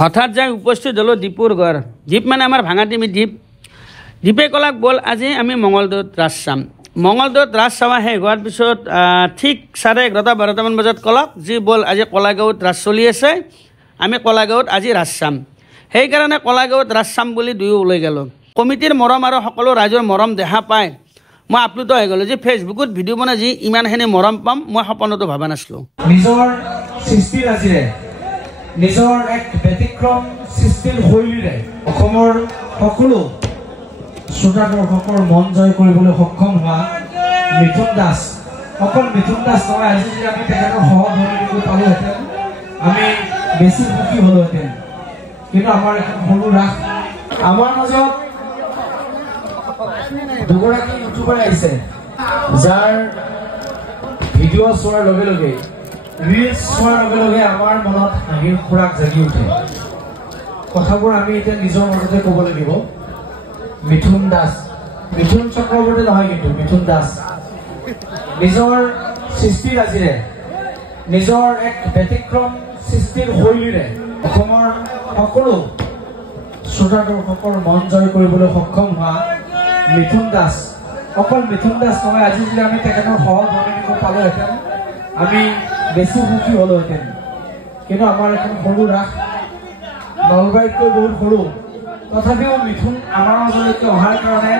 হঠাৎ যাই উপস্থিত হলো দীপুৰ ঘৰ। দীপ মানে আমাৰ ভাঙা টিমি দীপ। দীপে কলাক বল আজি আমি মঙ্গলদৈত ৰাস চাম। মঙ্গলদৈত ৰাস চাৱা শেষ হোৱাৰ পিছত ঠিক 11:30-12টামান বজাত কলাক যি বল আজি কলাগাঁৱত ৰাস চলি আছে, আমি কলাগাঁৱত আজি ৰাস চাম। সেইকাৰণে কলাগাঁৱত ৰাস চাম বুলি দুয়ো ওলাই গ'লোঁ। কমিটিৰ মৰম আৰু সকলো ৰাইজৰ মৰম দেখা পাই মই আপ্লুত হৈ গ'লোঁ যে ফেচবুকত ভিডিঅ' বনাই যি ইমানখিনি মৰম পাম মই সপোনতো ভবা নাছিলোঁ। নিজৰ সৃষ্টিৰ আজিৰে নিজৰ এক ব্যতিক্ৰম সৃষ্টিৰ শৈলীৰে অসমৰ সকলো শ্ৰোতা দৰ্শকৰ মন জয় কৰিবলৈ সক্ষম হোৱা মিথুন দাস, অকল মিথুন দাস নহয়, আজি যদি আমি তেখেতৰ সহধৰ্মীক পালোহেঁতেন আমি বেছি সুখী হ'লোহেঁতেন। কিন্তু আমাৰ এখন সৰু ৰাস, আমাৰ মাজত দুগৰাকী ইউটিউবাৰ আহিছে যাৰ ভিডিঅ' চোৱাৰ লগে লগে ৰিলছ চোৱাৰ লগে লগে আমাৰ মনত হাঁহিৰ খোৰাক জাগি উঠে। কথাবোৰ আমি এতিয়া নিজৰ মাজতে ক'ব লাগিব। মিথুন দাস, মিথুন চক্ৰৱৰ্তী নহয় কিন্তু মিথুন দাস নিজৰ সৃষ্টিৰ আজিৰে নিজৰ এক ব্যতিক্ৰম সৃষ্টিৰ শৈলীৰে অসমৰ সকলো শ্ৰোতা দৰ্শকৰ মন জয় কৰিবলৈ সক্ষম হোৱা মিথুন দাস, অকল মিথুন দাস নহয়, আজি যদি আমি তেখেতৰ সহধৰ্মীক পালোহেঁতেন আমি বেছি সুখী হ'লোহেঁতেন। কিন্তু আমাৰ এখন সৰু ৰাস, নলবাৰীতকৈ বহুত সৰু, তথাপিও মিথুন আমাৰ মাজলৈকে অহাৰ কাৰণে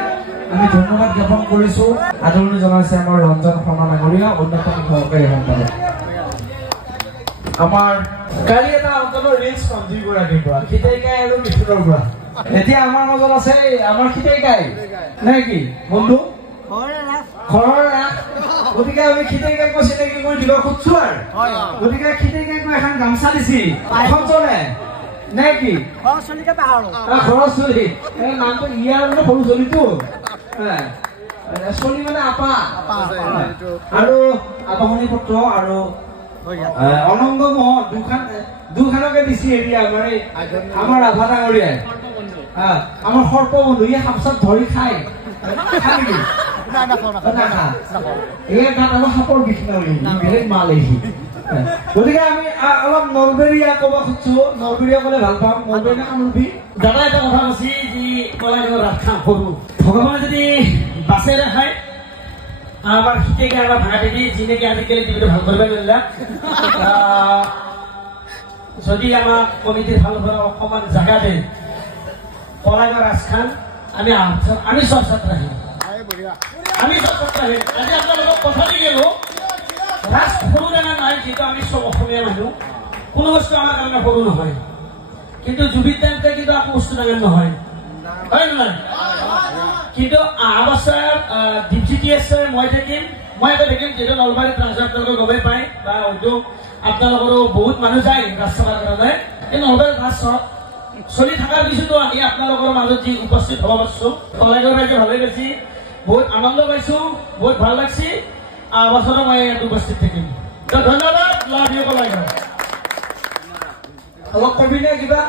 আমি ধন্যবাদ জ্ঞাপন কৰিছোঁ। আদৰণি জনাইছে আমাৰ ৰঞ্জন শৰ্মা ডাঙৰীয়া, অন্যতম সহকাৰী সম্পাদক। আমাৰ কালি এটা অন্তত ৰিলছ পাম দুইগৰাকীৰ পৰা, খিতেইকাই আৰু মিথুনৰ পৰা। এতিয়া আমাৰ মাজত আছে আমাৰ খিতেইকাই নে কি বন্ধু, ঘৰৰ ৰাস। গতিকে আমি খিতেইকাইক চিনাকি কৰি দিব খুজিছো আৰু গতিকে খিতেইকাইক এখন গামোচা দিছি অসমজনে নে কি ঘৰৰ চলি নামটো ইয়াৰ মানে সৰু চলিটো চলি মানে আপা আৰু আবাহনী পুত্ৰ আৰু অনংগ মোহন দুখানকে দিছি হেৰি আমাৰ ৰাভা ডাঙৰীয়াই। আমাৰ সৰ্প বন্ধু ইয়ে সাপচাপ ধৰি খাই সাপৰ বিষ বেলেগ মাল আহি। গতিকে আমি অলপ নলবেৰীয়া ক'ব খুজিছো, নলবেৰীয়া ক'লে ভাল পাম। নলবেৰীয়া কামৰূপী দাদা এটা কথা কৈছি যি কলাগাঁৱৰ ৰাস খাম সৰু ভগৱানে যদি বাছেৰে খায় আমাৰ খিতেইকাই আমাৰ ভাঙা টিভি যি নেকি আজিকালি টিভিটো ভাল কৰিব নোৱাৰিলা, যদি আমাৰ কমিটিৰ ফালৰ পৰা অকণমান জাগা দিয়ে কলাগাঁৱৰ ৰাজখান আমি চৰ্চাত ৰাখিম, আমি চৰ্চাত ৰাখিম। আজি আপোনালোকক কথা দি গ'লো ৰাজ সৰু ডাঙৰ নাই, যিহেতু আমি চব অসমীয়া মানুহ, কোনো বস্তু আমাৰ কাৰণে সৰু নহয়। কিন্তু জুবিন দাকে কিন্তু আকৌ বস্তু ডাঙৰ নহয়, হয় নহয়? কিন্তু অহা বছৰ দীপজ্যোতি আছে, মই থাকিম, মই এটা থাকিম, যিহেতু নলবাৰীত ৰাস আপোনালোকে গমেই পায় বা হয়তো আপোনালোকৰো বহুত মানুহ যায় ৰাস চাবৰ কাৰণে। এই নলবাৰীত ৰাস চলি থকাৰ পিছতো আমি আপোনালোকৰ মাজত যি উপস্থিত হ'ব পাৰিছো, কলাগাঁৱৰ ৰাইজে ভালে পাইছি, বহুত আনন্দ পাইছো, বহুত ভাল লাগছি। অহা বছৰো মই ইয়াত উপস্থিত থাকিম। ধন্যবাদ। Love you Kalagaon. অলপ কবি নে কিবা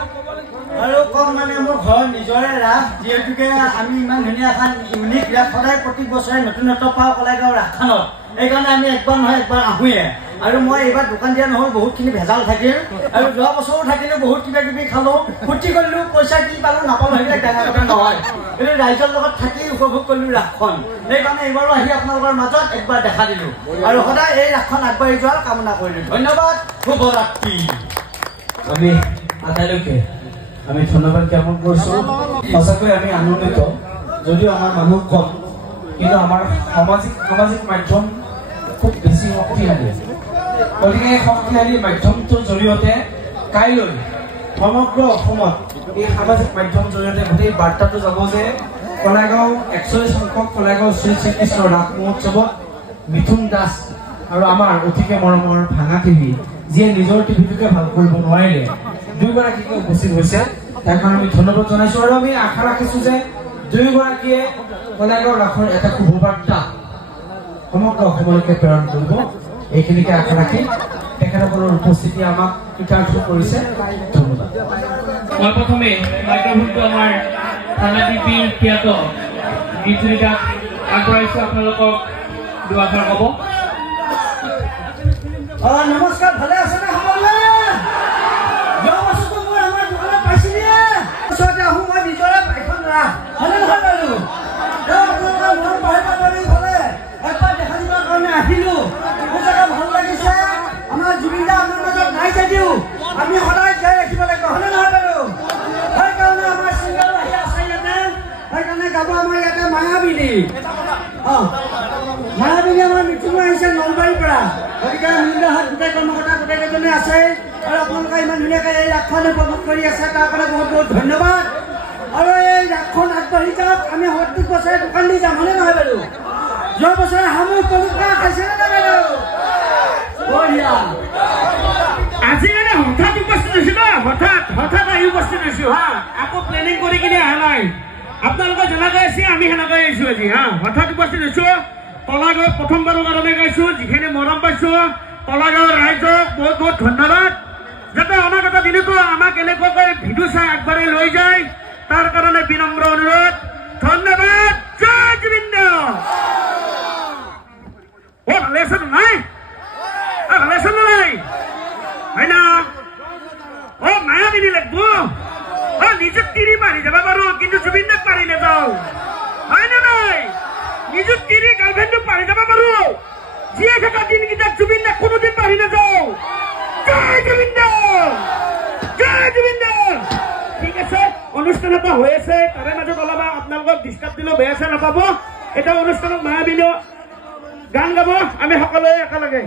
আৰু কম মানে মোৰ ঘৰ নিজৰে ৰাস, যিহেতুকে আমি ইমান ধুনীয়া এখন ইউনিক ৰাস সদায় প্ৰতি বছৰে নতুনত্ব পাওঁ কলাগাঁও ৰাসখনত। সেইকাৰণে আমি একবাৰ নহয় একবাৰ আহোঁৱে। আৰু মই এইবাৰ দোকান দিয়া নহ'ল, বহুতখিনি ভেজাল থাকিল আৰু যোৱা বছৰো থাকিলে বহুত কিবা কিবি খালোঁ, ফূৰ্তি কৰিলোঁ, পইচা কি পালোঁ নাপালোঁ সেইবিলাক ডাঙৰ কথা নহয়, কিন্তু ৰাইজৰ লগত থাকি উপভোগ কৰিলোঁ ৰাসখন। সেইকাৰণে এইবাৰো আহি আপোনালোকৰ মাজত একবাৰ দেখা দিলোঁ আৰু সদায় এই ৰাসখন আগবাঢ়ি যোৱাৰ কামনা কৰিলোঁ। ধন্যবাদ, শুভৰাত্ৰি। আমি আটাইলৈকে আমি ধন্যবাদ জ্ঞাপন কৰিছোঁ। সঁচাকৈ আমি আনন্দিত, যদিও আমাৰ মানুহ কম, কিন্তু আমাৰ সামাজিক মাধ্যম খুব বেছি শক্তিশালী। গতিকে এই শক্তিশালী মাধ্যমটোৰ জৰিয়তে কাইলৈ সমগ্ৰ অসমত এই সামাজিক মাধ্যমৰ জৰিয়তে গোটেই বাৰ্তাটো যাব যে কলাগাঁও 41 সংখ্যক কলাগাঁও শ্ৰীকৃষ্ণ ৰাস মহোৎসৱত মিথুন দাস আৰু আমাৰ অতিকে মৰমৰ ভাঙা টিভি, যিয়ে নিজৰ টিভিটোকে ভাল কৰিব নোৱাৰিলে, দুয়োগৰাকীকে উপস্থিত হৈছে। তাৰ কাৰণে আমি ধন্যবাদ জনাইছোঁ আৰু আমি আশা ৰাখিছোঁ যে দুয়োগৰাকীয়ে কলাগাঁও ৰাসৰ এটা শুভবাৰ্তা সমগ্ৰ অসমলৈকে প্ৰেৰণ কৰিব। এইখিনিকে আশা ৰাখি তেখেতসকলৰ উপস্থিতি আমাক কৃতাৰ্থ কৰিছে। ধন্যবাদ। মই প্ৰথমে মাইক্ৰফোনটো আমাৰ থানা টিভিৰ খ্যাত গীতৰিকাক আগবঢ়াইছোঁ, আপোনালোকক দুআষাৰ ক'ব। নমস্কাৰ, ভালে আছে নে সকলোৱে? যোৱা বছৰটো মোৰ আমাৰ মায়াবিনী আমাৰ মৃত্যুময় আহিছে নলবাৰীৰ পৰা গতিকে মূল্যহাত গোটেই কৰ্মকৰ্তা গোটেইকেইজনে আছে আৰু আপোনালোকে ইমান ধুনীয়াকৈ এই ৰাসখন উপভোগ কৰি আছে তাৰ কাৰণে বহুত বহুত ধন্যবাদ আৰু এই ৰাসখন আগবাঢ়ি যাওক আমি প্ৰত্যেক বছৰে দোকান দি যাম হয়নে নহয় বাৰু যোৱা বছৰে সামূহিক উপভোগ কৰা খাইছেনে নাই বাৰু বঢ়িয়া আজি মানে হঠাৎ উপস্থিত হৈছো ন হঠাৎ আহি উপস্থিত হৈছো হা আকৌ প্লেনিং কৰি কিনে অহা নাই আপোনালোকে যেনেকৈ আছে আমি সেনেকৈ আহিছো আজি হা হঠাৎ উপস্থিত হৈছো কলাগাঁৱত প্ৰথমবাৰৰ কাৰণে গাইছো যিখিনি মৰম পাইছো কলাগাঁৱৰ ৰাইজক বহুত বহুত ধন্যবাদ যাতে অনাগত দিনতো আমাক এনেকুৱাকৈ ভিডিঅ' চাই আগবাঢ়ি লৈ যায় তাৰ কাৰণে বিনম্ৰ অনুৰোধ ধন্যবাদ জয় জুবিন দা ভালে আছে নাই ভালে আছে নাই হয় না মায়াবিনী লাগবো নিজক তিৰি পাৰি যাব পাৰো কিন্তু জুবিন দাক পাৰি নাযাও হয় না নাই নিজক তিৰি গাৰ্লফ্ৰেণ্ডক পাৰি যাব পাৰো জীয়ে থকা দিনকেইটাক জুবিন দাক কোনোদিন পাৰি নাযাও জয় জুবিন দা জয় জুবিন দা ঠিক আছে অনুষ্ঠান এটা হৈ আছে তাৰে মাজত অলপ আপোনালোকক ডিষ্টাৰ্ব দিলেও বেয়া চেয়া নাপাব এটা অনুষ্ঠানত মায়াবিনী গান গাব আমি সকলোৱে একেলগে